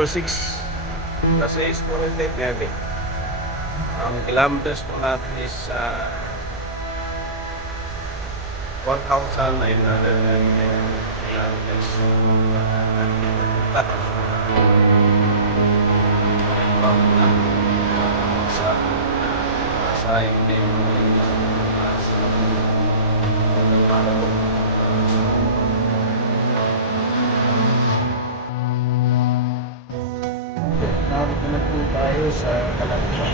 for 6 kasi is 49. Ang kilometers po natin is 1,900 kilometers. Sa hindi narito na po tayo sa Kalamba.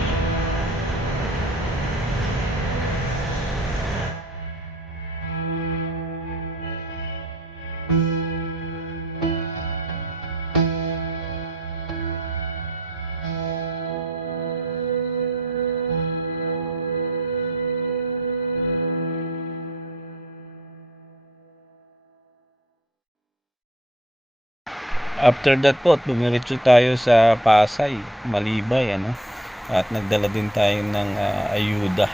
After that po, dumiretso tayo sa Pasay, Malibay, ano? At nagdala din tayo ng ayuda.